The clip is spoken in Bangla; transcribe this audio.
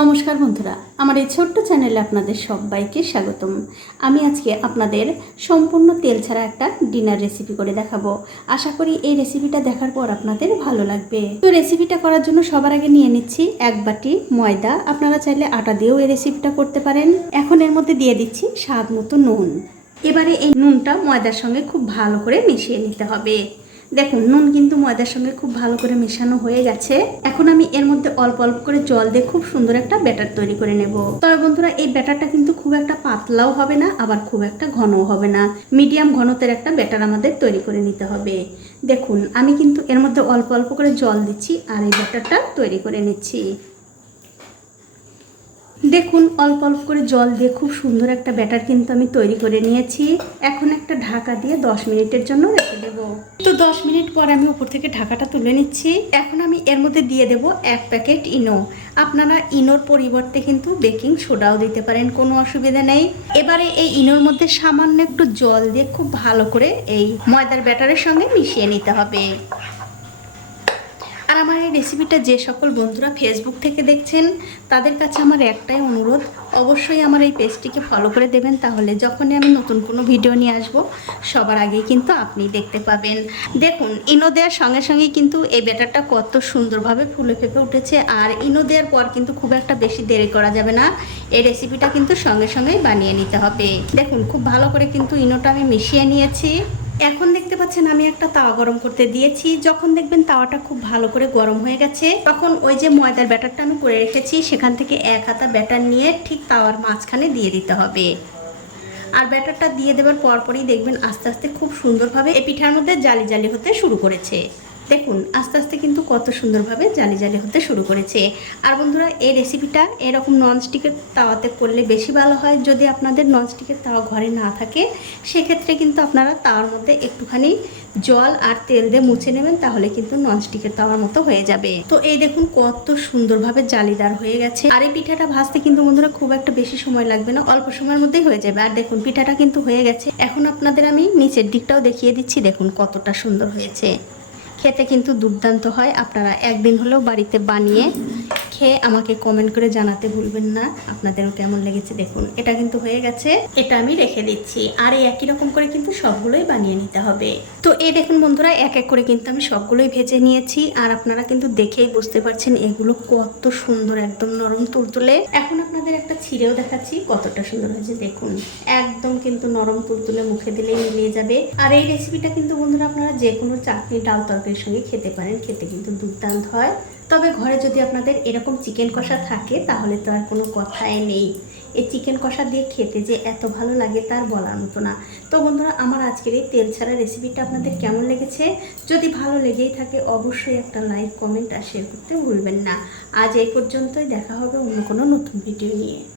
নমস্কার বন্ধুরা, আমার এই ছোট্ট চ্যানেলে আপনাদের সবাইকে স্বাগতম। আমি আজকে আপনাদের সম্পূর্ণ তেল ছাড়া একটা ডিনার রেসিপি করে দেখাবো। আশা করি এই রেসিপিটা দেখার পর আপনাদের ভালো লাগবে। তো রেসিপিটা করার জন্য সবার আগে নিয়ে নিচ্ছি 1 বাটি ময়দা। আপনারা চাইলে আটা দিয়েও এই রেসিপিটা করতে পারেন। এখন এর মধ্যে দিয়ে দিচ্ছি স্বাদ মতো নুন। এবারে এই নুনটা ময়দার সঙ্গে খুব ভালো করে মিশিয়ে নিতে হবে। দেখুন, নুন কিন্তু ময়দার সঙ্গে খুব ভালো করে মেশানো হয়ে গেছে। এখন আমি এর মধ্যে অল্প অল্প করে জল দিয়ে খুব সুন্দর একটা ব্যাটার তৈরি করে নেব। তবে বন্ধুরা, এই ব্যাটারটা কিন্তু খুব একটা পাতলাও হবে না, আবার খুব একটা ঘনও হবে না। মিডিয়াম ঘনত্বের একটা ব্যাটার আমাদের তৈরি করে নিতে হবে। দেখুন, আমি কিন্তু এর মধ্যে অল্প অল্প করে জল দিচ্ছি আর এই ব্যাটারটা তৈরি করে নিচ্ছি। দেখুন, অল্প অল্প করে জল দিয়ে খুব সুন্দর একটা ব্যাটার কিন্তু আমি তৈরি করে নিয়েছি। এখন একটা ঢাকা দিয়ে 10 মিনিটের জন্য রেখে দেব। তো 10 মিনিট পর আমি উপর থেকে ঢাকাটা তুলে নিচ্ছি। এখন আমি এর মধ্যে দিয়ে দেব 1 প্যাকেট ইনো। আপনারা ইনোর পরিবর্তে কিন্তু বেকিং সোডাও দিতে পারেন, কোনো অসুবিধা নেই। এবারে এই ইনোর মধ্যে সামান্য একটু জল দিয়ে খুব ভালো করে এই ময়দার ব্যাটারের সঙ্গে মিশিয়ে নিতে হবে। আর আমার এই রেসিপিটা যে সকল বন্ধুরা ফেসবুক থেকে দেখছেন, তাদের কাছে আমার একটাই অনুরোধ, অবশ্যই আমার এই পেজটিকে ফলো করে দেবেন। তাহলে যখনই আমি নতুন কোনো ভিডিও নিয়ে আসব, সবার আগেই কিন্তু আপনি দেখতে পাবেন। দেখুন, ইনো দেওয়ার সঙ্গে সঙ্গেই কিন্তু এই ব্যাটারটা কত সুন্দরভাবে ফুলে ফেপে উঠেছে। আর ইনো দেওয়ার পর কিন্তু খুব একটা বেশি দেরি করা যাবে না। এই রেসিপিটা কিন্তু সঙ্গে সঙ্গেই বানিয়ে নিতে হবে। দেখুন, খুব ভালো করে কিন্তু ইনোটা আমি মিশিয়ে নিয়েছি। এখন দেখতে পাচ্ছেন আমি একটা তাওয়া গরম করতে দিয়েছি। যখন দেখবেন তাওয়াটা খুব ভালো করে গরম হয়ে গেছে, তখন ওই যে ময়দার ব্যাটারটা আমি করে রেখেছি, সেখান থেকে 1 হাতা ব্যাটার নিয়ে ঠিক তাওয়ার মাঝখানে দিয়ে দিতে হবে। আর ব্যাটারটা দিয়ে দেওয়ার পরপরই দেখবেন আস্তে আস্তে খুব সুন্দরভাবে এই পিঠার মধ্যে জালি জালি হতে শুরু করেছে। দেখুন, আস্তে আস্তে কিন্তু কত সুন্দরভাবে জালি জালি হতে শুরু করেছে। আর বন্ধুরা, এই রেসিপিটা এরকম ননস্টিকের তাওয়াতে করলে বেশি ভালো হয়। যদি আপনাদের ননস্টিকের তাওয়া ঘরে না থাকে, সেক্ষেত্রে কিন্তু আপনারা তাওয়ার মধ্যে একটুখানি জল আর তেল দিয়ে মুছে নেবেন, তাহলে কিন্তু ননস্টিকের তাওয়ার মতো হয়ে যাবে। তো এই দেখুন কত সুন্দরভাবে জালিদার হয়ে গেছে। আর এই পিঠাটা ভাজতে কিন্তু বন্ধুরা খুব একটা বেশি সময় লাগবে না, অল্প সময়ের মধ্যেই হয়ে যাবে। আর দেখুন, পিঠাটা কিন্তু হয়ে গেছে। এখন আপনাদের আমি নিচের দিকটাও দেখিয়ে দিচ্ছি। দেখুন কতটা সুন্দর হয়েছে, খেতে কিন্তু দুর্দান্ত হয়। আপনারা একদিন হলেও বাড়িতে বানিয়ে খেয়ে আমাকে কমেন্ট করে জানাতে ভুলবেন না আপনাদেরও কেমন লেগেছে। দেখুন, এটা কিন্তু হয়ে গেছে, এটা আমি রেখে দিচ্ছি। আর এই একই রকম করে কিন্তু সবগুলোই বানিয়ে নিতে হবে। তো এই দেখুন বন্ধুরা, এক এক করে কিন্তু আমি সবগুলোই ভেজে নিয়েছি। আর আপনারা কিন্তু দেখেই বুঝতে পারছেন এগুলো কত সুন্দর, একদম নরম তুলতুলে। এখন আপনাদের একটা ছিঁড়েও দেখাচ্ছি কতটা সুন্দর হয়েছে। দেখুন, একদম কিন্তু নরম তুলতুলে, মুখে দিলেই মিলিয়ে যাবে। আর এই রেসিপিটা কিন্তু বন্ধুরা আপনারা যে কোনো চাটনি, ডাল, তরকারির সঙ্গে খেতে পারেন, খেতে কিন্তু দুর্দান্ত হয়। তবে ঘরে যদি আপনাদের এরকম চিকেন কষা থাকে, তাহলে তো আর কোনো কথাই নেই। এই চিকেন কষা দিয়ে খেতে যে এত ভালো লাগে তার বলার মতো না। তো বন্ধুরা, আমার আজকের এই তেল ছাড়া রেসিপিটা আপনাদের কেমন লেগেছে? যদি ভালো লেগেই থাকে, অবশ্যই একটা লাইক, কমেন্ট আর শেয়ার করতে ভুলবেন না। আজ এই পর্যন্তই, দেখা হবে অন্য কোনো নতুন ভিডিও নিয়ে।